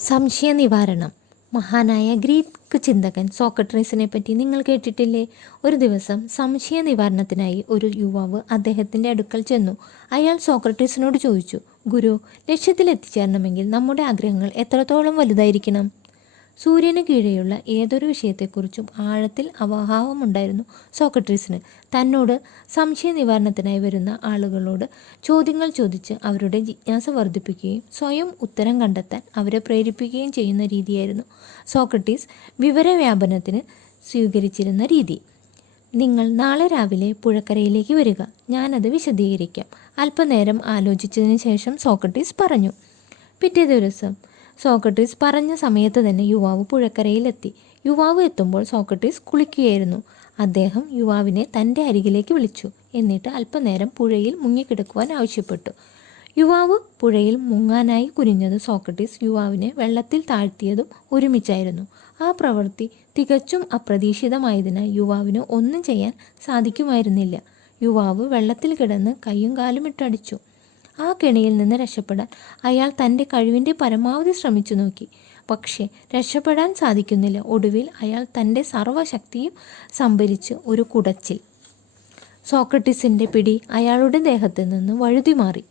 സംശയ നിവാരണം. മഹാനായ ഗ്രീക്ക് ചിന്തകൻ സോക്രട്ടീസിനെ പറ്റി നിങ്ങൾ കേട്ടിട്ടില്ലേ? ഒരു ദിവസം സംശയ നിവാരണത്തിനായി ഒരു യുവാവ് അദ്ദേഹത്തിൻ്റെ അടുക്കൽ ചെന്നു. അയാൾ സോക്രട്ടീസിനോട് ചോദിച്ചു, ഗുരു, ലക്ഷ്യത്തിൽ എത്തിച്ചേരണമെങ്കിൽ നമ്മുടെ ആഗ്രഹങ്ങൾ എത്രത്തോളം വലുതായിരിക്കണം? സൂര്യന് കീഴെയുള്ള ഏതൊരു വിഷയത്തെക്കുറിച്ചും ആഴത്തിൽ അവഹാവമുണ്ടായിരുന്നു സോക്രട്ടീസിന്. തന്നോട് സംശയ നിവാരണത്തിനായി വരുന്ന ആളുകളോട് ചോദ്യങ്ങൾ ചോദിച്ച് അവരുടെ ജിജ്ഞാസ വർദ്ധിപ്പിക്കുകയും സ്വയം ഉത്തരം കണ്ടെത്താൻ അവരെ പ്രേരിപ്പിക്കുകയും ചെയ്യുന്ന രീതിയായിരുന്നു സോക്രട്ടീസ് വിവരവ്യാപനത്തിന് സ്വീകരിച്ചിരുന്ന രീതി. നിങ്ങൾ നാളെ രാവിലെ പുഴക്കരയിലേക്ക് വരിക, ഞാനത് വിശദീകരിക്കാം. അല്പനേരം ആലോചിച്ചതിന് ശേഷം സോക്രട്ടീസ് പറഞ്ഞു. പിറ്റേ ദിവസം സോക്രട്ടീസ് പറഞ്ഞ സമയത്ത് തന്നെ യുവാവ് പുഴക്കരയിലെത്തി. യുവാവ് എത്തുമ്പോൾ സോക്രട്ടീസ് കുളിക്കുകയായിരുന്നു. അദ്ദേഹം യുവാവിനെ തൻ്റെ അരികിലേക്ക് വിളിച്ചു. എന്നിട്ട് അല്പനേരം പുഴയിൽ മുങ്ങിക്കിടക്കുവാൻ ആവശ്യപ്പെട്ടു. യുവാവ് പുഴയിൽ മുങ്ങാനായി കുനിഞ്ഞത് സോക്രട്ടീസ് യുവാവിനെ വെള്ളത്തിൽ താഴ്ത്തിയതും ഒരുമിച്ചായിരുന്നു. ആ പ്രവൃത്തി തികച്ചും അപ്രതീക്ഷിതമായതിനാൽ യുവാവിന് ഒന്നും ചെയ്യാൻ സാധിക്കുമായിരുന്നില്ല. യുവാവ് വെള്ളത്തിൽ കിടന്ന് കൈയും കാലും ഇട്ടടിച്ചു. ആ കെണിയിൽ നിന്ന് രക്ഷപ്പെടാൻ അയാൾ തൻ്റെ കഴിവിൻ്റെ പരമാവധി ശ്രമിച്ചു നോക്കി. പക്ഷേ രക്ഷപ്പെടാൻ സാധിക്കുന്നില്ല. ഒടുവിൽ അയാൾ തൻ്റെ സർവ്വശക്തിയും സംഭരിച്ച് ഒരു കുടച്ചിൽ. സോക്രട്ടീസിൻ്റെ പിടി അയാളുടെ ദേഹത്ത് നിന്ന് വഴുതി മാറി.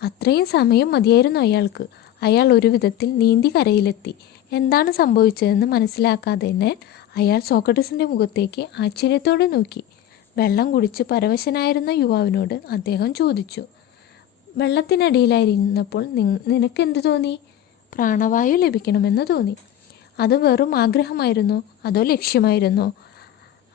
അത്രയും സമയം മതിയായിരുന്നു അയാൾക്ക്. അയാൾ ഒരു വിധത്തിൽ നീന്തി കരയിലെത്തി. എന്താണ് സംഭവിച്ചതെന്ന് മനസ്സിലാക്കാതെ അയാൾ സോക്രട്ടീസിൻ്റെ മുഖത്തേക്ക് ആശ്ചര്യത്തോടെ നോക്കി. വെള്ളം കുടിച്ച് പരവശനായിരുന്ന യുവാവിനോട് അദ്ദേഹം ചോദിച്ചു, വെള്ളത്തിനടിയിലായിരുന്നപ്പോൾ നിനക്കെന്ത് തോന്നി? പ്രാണവായു ലഭിക്കണമെന്ന് തോന്നി. അത് വെറും ആഗ്രഹമായിരുന്നോ അതോ ലക്ഷ്യമായിരുന്നോ?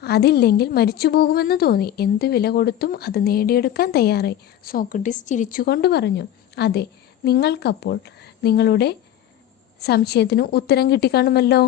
അതില്ലെങ്കിൽ മരിച്ചു പോകുമെന്ന് തോന്നി. എന്തു വില കൊടുത്തും അത് നേടിയെടുക്കാൻ തയ്യാറായി. സോക്രട്ടീസ് ചിരിച്ചുകൊണ്ട് പറഞ്ഞു, അതെ, നിങ്ങൾക്കപ്പോൾ നിങ്ങളുടെ സംശയത്തിന് ഉത്തരം കിട്ടിക്കാണുമല്ലോ.